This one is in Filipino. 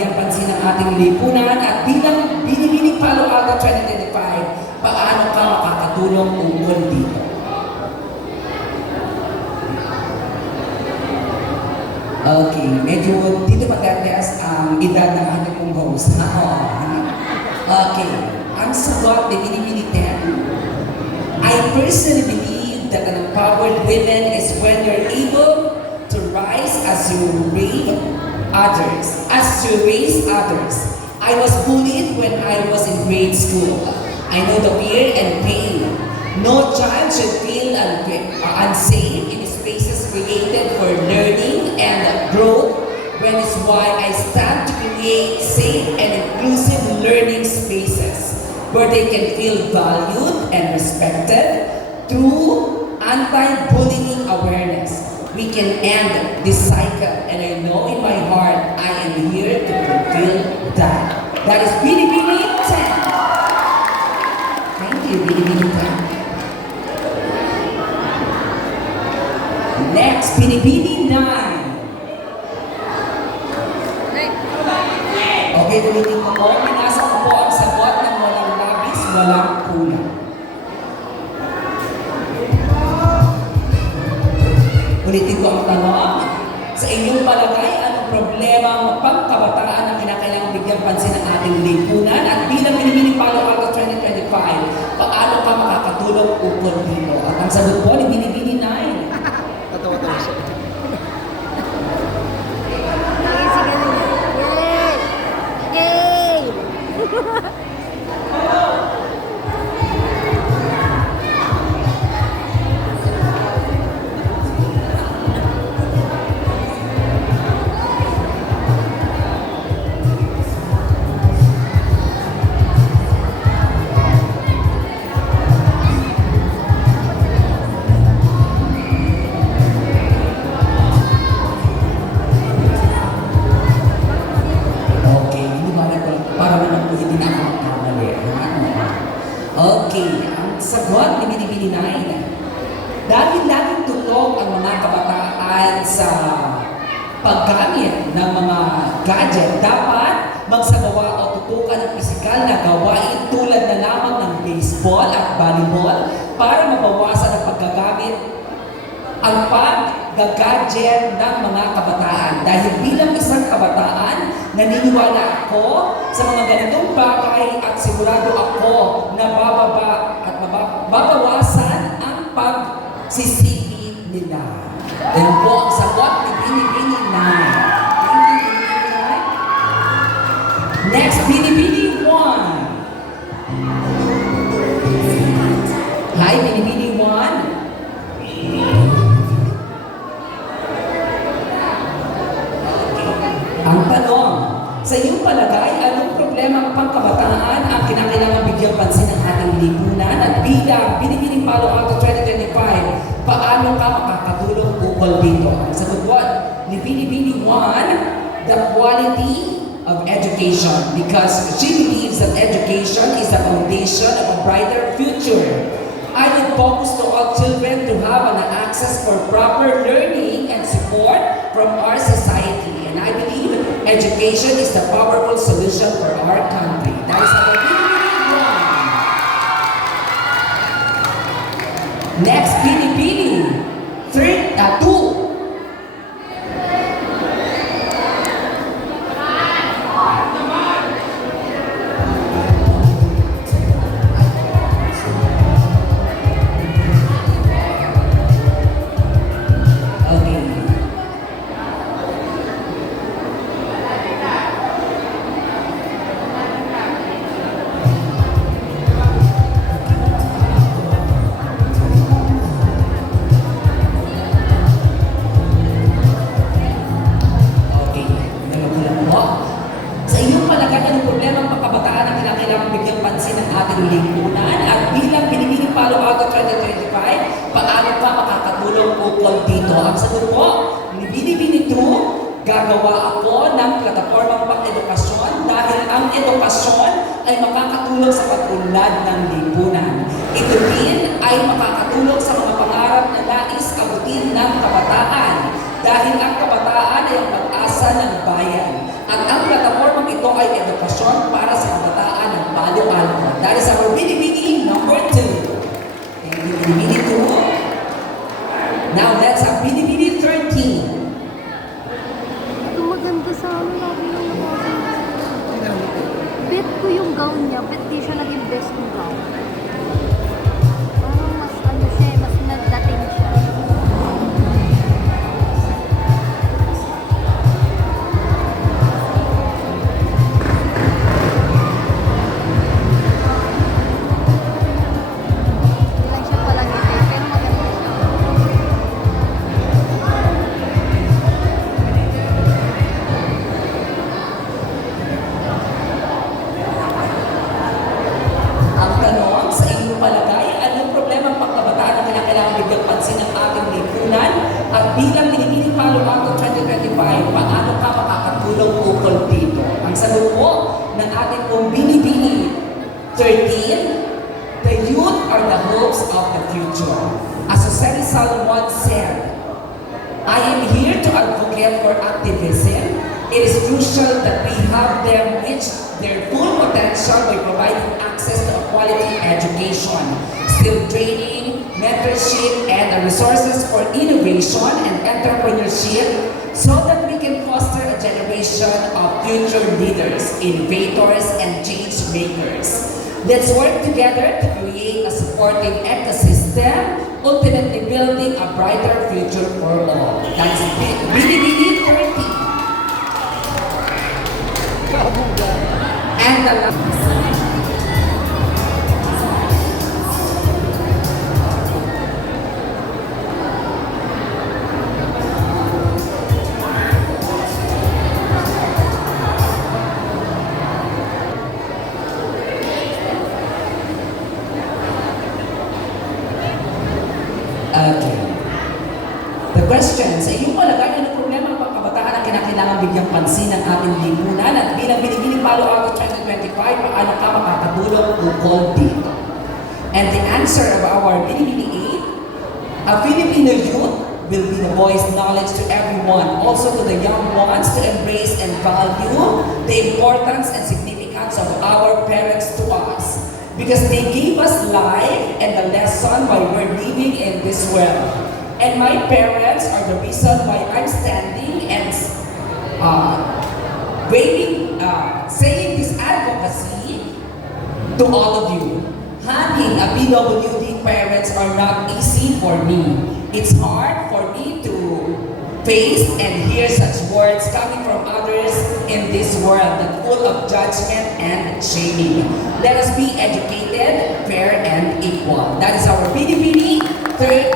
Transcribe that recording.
bigyan pansin ng ating lipunan at bilang binibining Palo Alto 2025, paano ka makakatulong ukol dito? Okay, medyo dito matatas ang edad ng ating pong host. Okay, ang sagot ni Binibini 10. I personally believe that an empowered women is when you're able to rise as you raise others. I was bullied when I was in grade school. I know the fear and pain. No child should feel unsafe in spaces created for learning and growth, when it's why I stand to create safe and inclusive learning spaces where they can feel valued and respected through anti-bullying awareness. We can end this cycle, and I know in my heart I am here to fulfill that. That is Binibini 10. Thank you, Binibini 10. Next, Binibini 9. Okay, ulitin ko po. Minasa ko po ang sagot ng walang labis, walang kulang. Ulitin ko ang tanong. Sa inyong palagay, anong problema ang pangkabataan ang kinakailangang bigyan pansin ng ating lipunan? At bilang Binibini Palo Alto 2025, paano ka makakatulong ukol dito? At ang sagot po ni Binibini 9. Tatawa-tawa siya. Yay! Okay, hindi ba para naman po hindi na ako magkamali. Okay, ang sagot ni Binibini 9. Dahil laging tutog ang mga kabataan sa paggamit ng mga gadget, dapat magsagawa o tutukan ng pisikal na gawain tulad na lamang ng baseball at volleyball para mabawasan ang paggagamit ang pag-gadget ng mga kabataan. Dahil bilang isang kabataan, naniniwala ako sa mga ganitong bagay at sigurado ako na babawasan ang pagsisisi nila. Yan po ang sagot ni Binibini 9. Next, Binibini 1. Hi, Binibini 1. Ang tanong, sa iyong palagay, anong problema ang pangkabataan ang kinakailangan bigyang pansin ng ating lipunan? At bilang Binibining Palo Alto 2025, paano ka makakatulong ukol dito? Ang sagot po ni Binibini 1, the quality of education, because she believes that education is the foundation of a brighter future. I would focus to all children to have an access for proper learning and support from our society. And I believe education is the powerful solution for our country. That is our Binibini 1. Next, Binibini 2. lipunan at bilang Binibini Palo Alto 2025, paano pa makakatulong ukol dito? Ang sagot po, ni Binibini 2, gagawa ako ng plataformang pang-edukasyon dahil ang edukasyon ay makakatulong sa pag-unlad ng lipunan. Ito din ay makakatulong sa mga pangarap na nais abutin ng kabataan dahil ang kabataan ay ang pag-asa ng bayan. At ang plataformang ito ay edukasyon para sa kabataan ng Balo Alco. That is our Binibini number 2. Thank you, Binibini 2. Now let's have Binibini 13. Ito maganda sa amin. Lagi lang nakakita. Bet ko yung gown niya. Bet di siya naging best ng gown. Parang mas ano siya, mas nagdating siya. Hindi lang siya palagi pero maganda siya. Ang tanong sa inyong palagay, anong problema ang pangkabataan na kailangan bigyang pansin ng ating lipunan? At bilang Binibining Palo Alto 2025, paano ka makakatulong ukol dito? Ang sagot po ng ating pong Binibini 13, the youth are the hopes of the future. As Jose Rizal once said, I am here to advocate for activism. It is crucial that we have them reach their full potential by providing access to a quality education, skill training, mentorship, and the resources for innovation and entrepreneurship so that we can foster a generation of future leaders, innovators, and change makers. Let's work together to create a supportive ecosystem, ultimately building a brighter future for all. That's Binibini 30. And the last. Okay. The question, sa iyong palagay, ano problema ang pangkabataan na kinakailangan bigyang pansin ng ating lipunan at bilang Binibining Palo Alto 2025, paano ka makakatulong ukol dito? And the answer of our Binibini 8, a Filipino youth will be the voice knowledge to everyone, also to the young ones to embrace and value the importance and significance of our parents to us. Because they gave us life and the lesson why we're living in this world. And my parents are the reason why I'm standing and saying this advocacy to all of you. Having a PWD parents are not easy for me. It's hard for me to face and hear such words coming from others in this world that full of judgment and shaming. Let us be educated, fair, and equal. That is our Binibini 3.